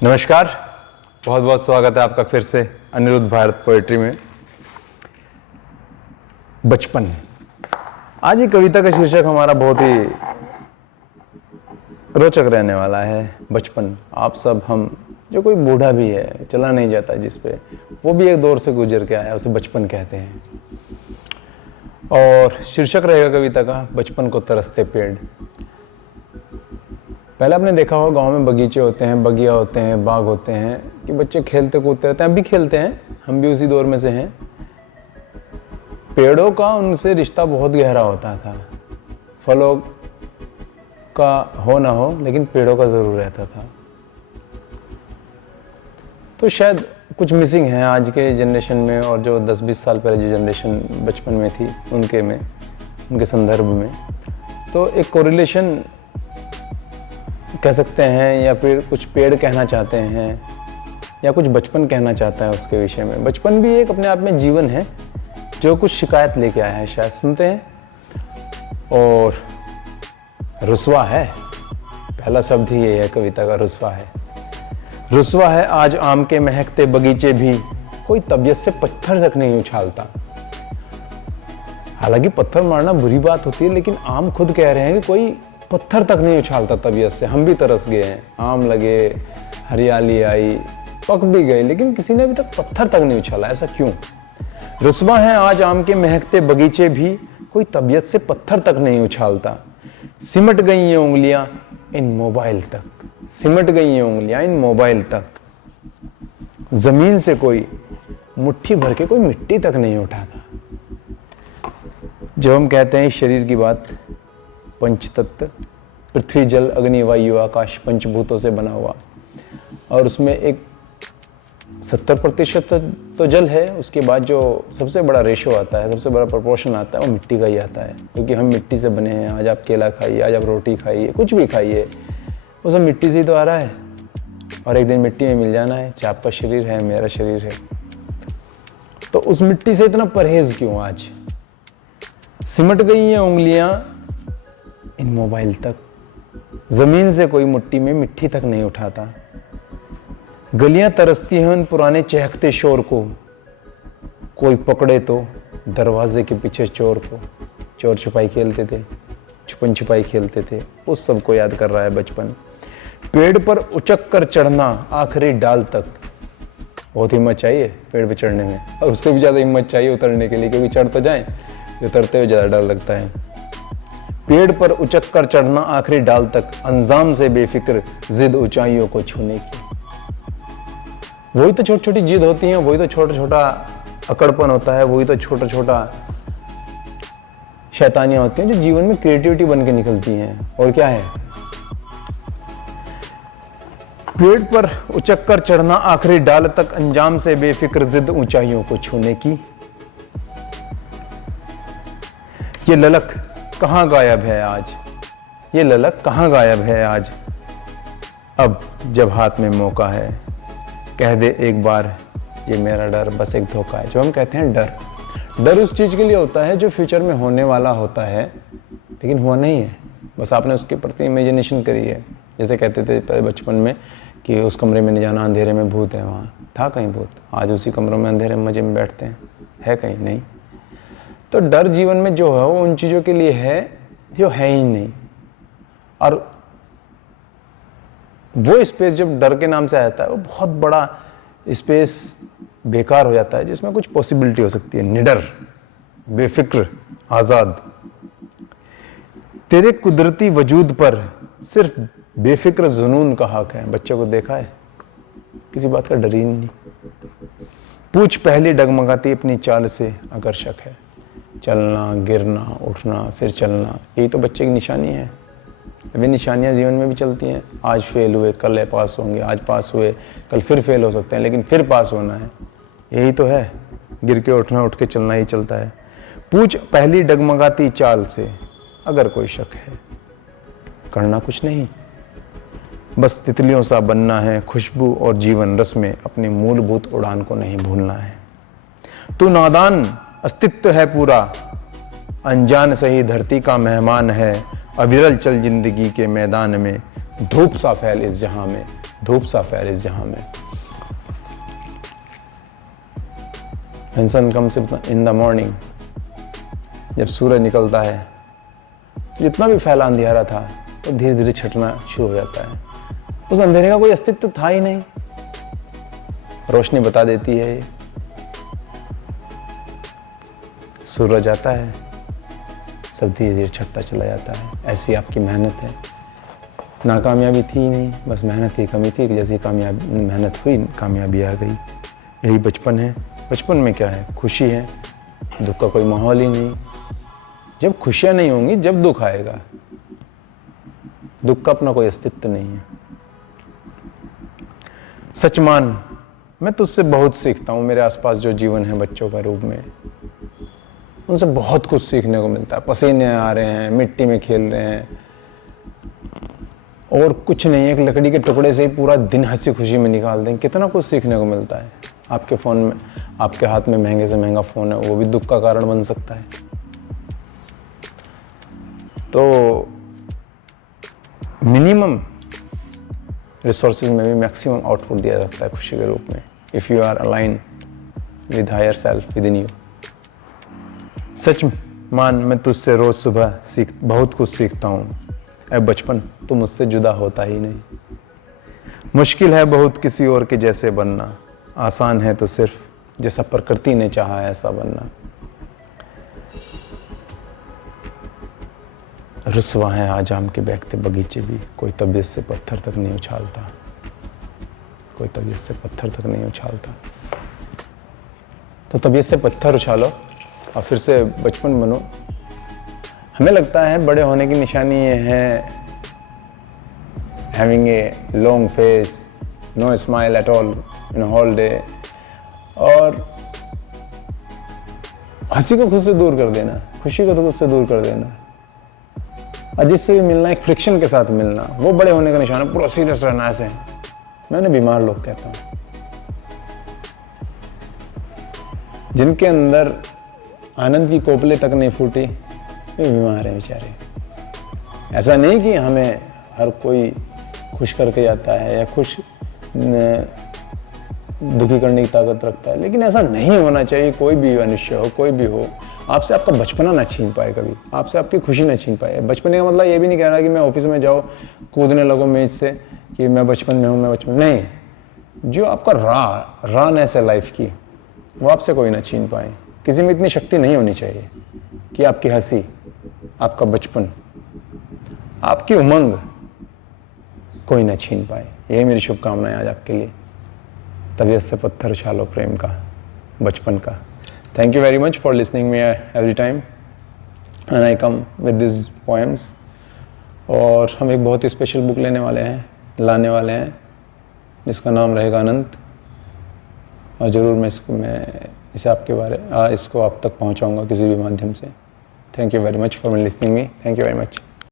नमस्कार, बहुत बहुत स्वागत है आपका फिर से अनिरुद्ध भारत पोएट्री में। बचपन, आज ये कविता का शीर्षक हमारा बहुत ही रोचक रहने वाला है। बचपन, आप सब हम जो कोई बूढ़ा भी है, चला नहीं जाता जिस पे, वो भी एक दौर से गुजर के आया, उसे बचपन कहते हैं। और शीर्षक रहेगा कविता का बचपन को तरसते पेड़। पहले आपने देखा होगा गांव में बगीचे होते हैं, बगिया होते हैं, बाग होते हैं कि बच्चे खेलते कूदते रहते हैं। अब भी खेलते हैं, हम भी उसी दौर में से हैं। पेड़ों का उनसे रिश्ता बहुत गहरा होता था। फलों का हो ना हो, लेकिन पेड़ों का ज़रूर रहता था। तो शायद कुछ मिसिंग है आज के जनरेशन में, और जो 10-20 साल पहले जो जनरेशन बचपन में थी उनके संदर्भ में। तो एक कोरिलेशन कह सकते हैं, या फिर कुछ पेड़ कहना चाहते हैं, या कुछ बचपन कहना चाहता है उसके विषय में। बचपन भी एक अपने आप में जीवन है जो कुछ शिकायत लेके आया है, शायद सुनते हैं। और रुस्वा है, पहला शब्द ही ये है कविता का, रुस्वा है। रुस्वा है आज आम के महकते बगीचे भी, कोई तबीयत से पत्थर तक नहीं उछालता। हालांकि पत्थर मारना बुरी बात होती है, लेकिन आम खुद कह रहे हैं कि कोई पत्थर तक नहीं उछालता तबीयत से। हम भी तरस गए हैं, आम लगे, हरियाली आई, पक भी गए, लेकिन किसी ने अभी तक पत्थर तक नहीं उछाला। ऐसा क्यों? रुस्वा है आज आम के महकते बगीचे भी, कोई तबीयत से पत्थर तक नहीं उछालता। सिमट गई ये उंगलियां इन मोबाइल तक, सिमट गई ये उंगलियां इन मोबाइल तक। जमीन से कोई मुट्ठी भर के कोई मिट्टी तक नहीं उठाता। जब हम कहते हैं शरीर की बात, पंचतत्व पृथ्वी जल अग्नि वायु आकाश पंचभूतों से बना हुआ, और उसमें एक 70% तो जल है। उसके बाद जो सबसे बड़ा रेशो आता है, सबसे बड़ा प्रोपोर्शन आता है, वो मिट्टी का ही आता है, क्योंकि हम मिट्टी से बने हैं। आज आप केला खाइए, आज आप रोटी खाइए, कुछ भी खाइए, वो सब मिट्टी से ही तो आ रहा है, और एक दिन मिट्टी में मिल जाना है। चाहे आपका शरीर है, मेरा शरीर है, तो उस मिट्टी से इतना परहेज क्यों आज? सिमट गई ये उंगलियां इन मोबाइल तक, जमीन से कोई मुट्ठी में मिट्टी तक नहीं उठाता। गलियां तरसती हैं उन पुराने चहकते शोर को, कोई पकड़े तो दरवाजे के पीछे चोर को। चोर छुपाई खेलते थे, छुपन छुपाई खेलते थे, उस सब को याद कर रहा है बचपन। पेड़ पर उचक कर चढ़ना आखिरी डाल तक, बहुत हिम्मत चाहिए पेड़ पे चढ़ने में, और उससे भी ज्यादा हिम्मत चाहिए उतरने के लिए, क्योंकि चढ़ तो जाए, उतरते हुए ज्यादा डर लगता है। पेड़ पर उचक कर चढ़ना आखिरी डाल तक, अंजाम से बेफिक्र जिद ऊंचाइयों को छूने की। वही तो छोटी छोटी जिद होती है, वही तो छोटा छोटा अकड़पन होता है, वही तो छोटा छोटा शैतानियां होती हैं जो जीवन में क्रिएटिविटी बन के निकलती हैं। और क्या है? पेड़ पर उचक कर चढ़ना आखिरी डाल तक, अंजाम से बेफिक्र जिद ऊंचाइयों को छूने की। ये ललक कहाँ गायब है आज, ये ललक कहाँ गायब है आज। अब जब हाथ में मौका है, कह दे एक बार ये मेरा डर बस एक धोखा है। जो हम कहते हैं डर, डर उस चीज़ के लिए होता है जो फ्यूचर में होने वाला होता है, लेकिन हुआ नहीं है, बस आपने उसके प्रति इमेजिनेशन करी है। जैसे कहते थे पहले बचपन में कि उस कमरे में नहीं जाना, अंधेरे में भूत है। वहाँ था कहीं भूत? आज उसी कमरों में अंधेरे में मजे में बैठते हैं, है कहीं? नहीं। तो डर जीवन में जो है वो उन चीज़ों के लिए है जो है ही नहीं। और वो स्पेस जब डर के नाम से आता है, वो बहुत बड़ा स्पेस बेकार हो जाता है, जिसमें कुछ पॉसिबिलिटी हो सकती है। निडर, बेफिक्र, आज़ाद। तेरे कुदरती वजूद पर सिर्फ बेफिक्र जुनून का हक है। बच्चे को देखा है, किसी बात का डर ही नहीं। पूछ पहले डगमगाती अपनी चाल से अगर शक है। चलना, गिरना, उठना, फिर चलना, यही तो बच्चे की निशानी है। वे निशानियां जीवन में भी चलती हैं। आज फेल हुए, कल पास होंगे, आज पास हुए, कल फिर फेल हो सकते हैं, लेकिन फिर पास होना है। यही तो है, गिर के उठना, उठ के चलना ही चलता है। पूछ पहली डगमगाती चाल से अगर कोई शक है। करना कुछ नहीं, बस तितलियों सा बनना है। खुशबू और जीवन रस में अपनी मूलभूत उड़ान को नहीं भूलना है। तू नादान अस्तित्व है पूरा, अनजान सही धरती का मेहमान है। अविरल चल जिंदगी के मैदान में, धूप सा फैल इस जहां में, धूप सा फेयर इस जहां में। When sun comes in the morning, जब सूरज निकलता है, जितना भी फैला अंधेरा था वो धीरे धीरे छटना शुरू हो जाता है। उस अंधेरे का कोई अस्तित्व था ही नहीं, रोशनी बता देती है। सूरज आता है, सब धीरे धीरे छटता चला जाता है। ऐसी आपकी मेहनत है। नाकामयाबी थी ही नहीं, बस मेहनत की कमी थी कि जैसी मेहनत हुई कामयाबी आ गई। यही बचपन है। बचपन में क्या है? खुशी है, दुख का कोई माहौल ही नहीं। जब खुशियां नहीं होंगी, जब दुख आएगा। दुख का अपना कोई अस्तित्व नहीं है। सच मान, मैं तुझसे बहुत सीखता हूँ। मेरे आसपास जो जीवन है बच्चों का रूप में, उनसे बहुत कुछ सीखने को मिलता है। पसीने आ रहे हैं, मिट्टी में खेल रहे हैं, और कुछ नहीं, एक लकड़ी के टुकड़े से ही पूरा दिन हंसी खुशी में निकाल दें। कितना कुछ सीखने को मिलता है। आपके फ़ोन में, आपके हाथ में महंगे से महंगा फ़ोन है, वो भी दुख का कारण बन सकता है। तो मिनिमम रिसोर्सेज में भी मैक्सिमम आउटपुट दिया जाता है खुशी के रूप में, if you are align with higher self within यू। सच मान, मैं तुझसे रोज सुबह बहुत कुछ सीखता हूँ। ऐ बचपन, तू मुझसे जुदा होता ही नहीं। मुश्किल है बहुत किसी और के जैसे बनना, आसान है तो सिर्फ जैसा प्रकृति ने चाहा ऐसा बनना। रुस्वा है आज आम के बहकते बगीचे भी, कोई तबीयत से पत्थर तक नहीं उछालता, कोई तबीयत से पत्थर तक नहीं उछालता। तो तबीयत से पत्थर उछालो और फिर से बचपन बनो। हमें लगता है बड़े होने की निशानी ये है having a long face, no smile at all in whole day, और हंसी को खुद से दूर कर देना, खुशी को तो खुद से दूर कर देना, और जिससे भी मिलना एक फ्रिक्शन के साथ मिलना, वो बड़े होने का निशान है। पूरा सीरियस रहना ऐसे, मैंने बीमार लोग कहता हूँ, जिनके अंदर आनंद की कोपले तक नहीं फूटी, वे बीमार हैं बेचारे। ऐसा नहीं कि हमें हर कोई खुश करके जाता है या खुश दुखी करने की ताकत रखता है, लेकिन ऐसा नहीं होना चाहिए। कोई भी मनुष्य हो, कोई भी हो, आपसे आपका बचपना ना छीन पाए, कभी आपसे आपकी खुशी ना छीन पाए। बचपने का मतलब ये भी नहीं कह रहा कि मैं ऑफिस में जाओ कूदने लगो मेज से कि मैं बचपन में हूँ, मैं बचपन नहीं। जो आपका रानेस है लाइफ की, वो आपसे कोई ना छीन पाए। किसी में इतनी शक्ति नहीं होनी चाहिए कि आपकी हंसी, आपका बचपन, आपकी उमंग कोई ना छीन पाए। यही मेरी शुभकामनाएं आज आपके लिए। तबीयत से पत्थर उछालो प्रेम का, बचपन का। Thank you very much for listening me every time and I come with this poems. और हम एक बहुत ही स्पेशल बुक लाने वाले हैं जिसका नाम रहेगा अनंत, और ज़रूर मैं इसे इसको आप तक पहुंचाऊंगा किसी भी माध्यम से। Thank you very much for listening me. Thank you very much.